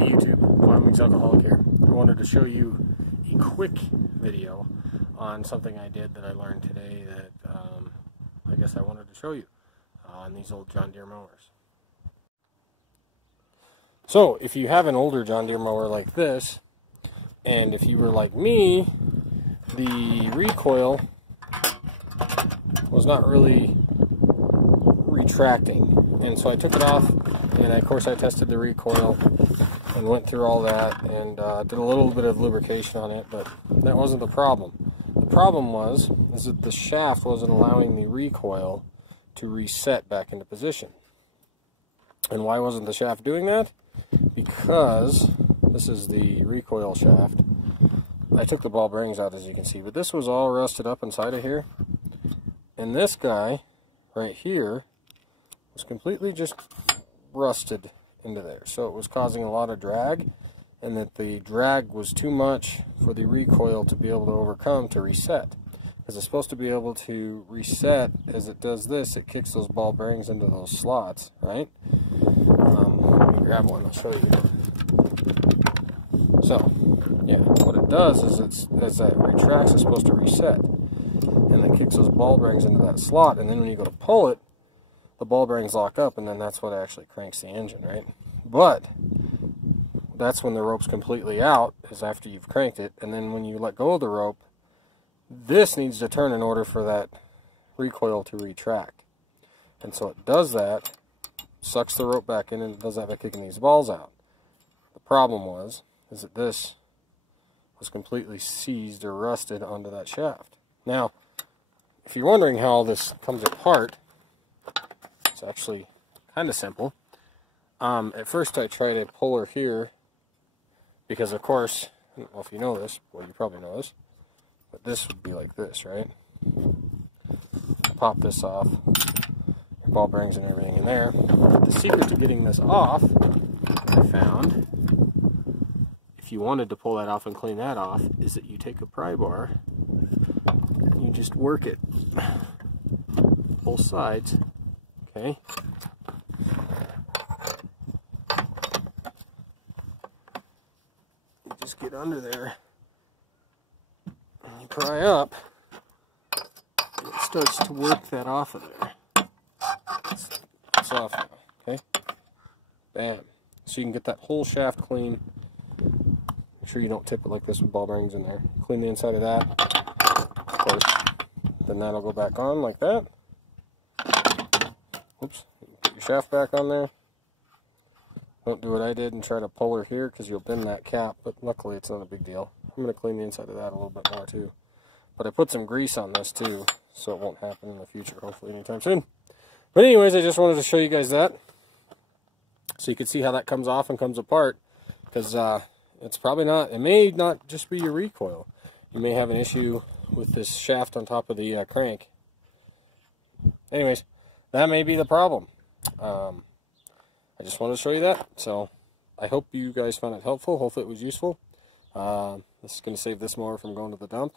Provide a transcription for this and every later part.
YouTube, Wyoming's Alcoholic here. I wanted to show you a quick video on something I did that I learned today that I guess I wanted to show you on these old John Deere mowers. So if you have an older John Deere mower like this, and if you were like me, the recoil was not really retracting, and so I took it off, and of course I tested the recoil and went through all that and did a little bit of lubrication on it, but that wasn't the problem. The problem is that the shaft wasn't allowing the recoil to reset back into position. And why wasn't the shaft doing that? Because this is the recoil shaft. I took the ball bearings out, as you can see, but this was all rusted up inside of here, and this guy right here was completely just rusted into there, so it was causing a lot of drag, and that the drag was too much for the recoil to be able to overcome to reset, because it's supposed to be able to reset. As it does this, it kicks those ball bearings into those slots, right? Let me grab one, I'll show you. So yeah, what it does is as that retracts, it's supposed to reset, and it kicks those ball bearings into that slot, and then when you go to pull it, the ball bearings lock up, and then that's what actually cranks the engine, right? But that's when the rope's completely out, is after you've cranked it, and then when you let go of the rope, this needs to turn in order for that recoil to retract. And so it does that, sucks the rope back in, and it does that by kicking these balls out. The problem is that this was completely seized or rusted onto that shaft. Now, if you're wondering how all this comes apart, it's actually kind of simple. At first I tried to pull her here, because of course, I don't know if you know this, well, you probably know this, but this would be like this, right? Pop this off, your ball bearings and everything in there. But the secret to getting this off, I found, if you wanted to pull that off and clean that off, is that you take a pry bar, and you just work it, both sides. Okay. You just get under there and you pry up, and it starts to work that off of there. It's off now. Okay. Bam. So you can get that whole shaft clean. Make sure you don't tip it like this with ball bearings in there. Clean the inside of that. Of course, then that'll go back on like that. Oops, put your shaft back on there. Don't do what I did and try to pull her here, because you'll bend that cap, but luckily it's not a big deal. I'm going to clean the inside of that a little bit more too. But I put some grease on this too, so it won't happen in the future, hopefully anytime soon. But anyways, I just wanted to show you guys that, so you can see how that comes off and comes apart, because it's probably not, it may not just be your recoil. You may have an issue with this shaft on top of the crank. Anyways, that may be the problem. I just wanted to show you that. So I hope you guys found it helpful. Hopefully it was useful. This is going to save this mower from going to the dump.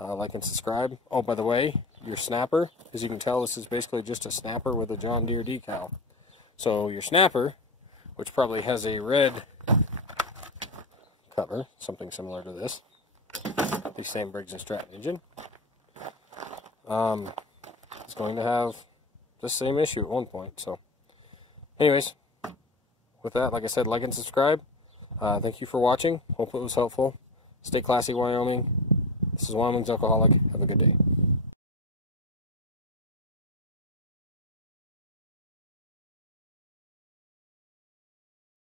Like and subscribe. Oh, by the way, your snapper, as you can tell, this is basically just a snapper with a John Deere decal. So your snapper, which probably has a red cover, something similar to this, the same Briggs and Stratton engine, is going to have the same issue at one point. So anyways, with that, like I said, like and subscribe. Thank you for watching. Hope it was helpful. Stay classy, Wyoming. This is Wyoming's Alcoholic. Have a good day.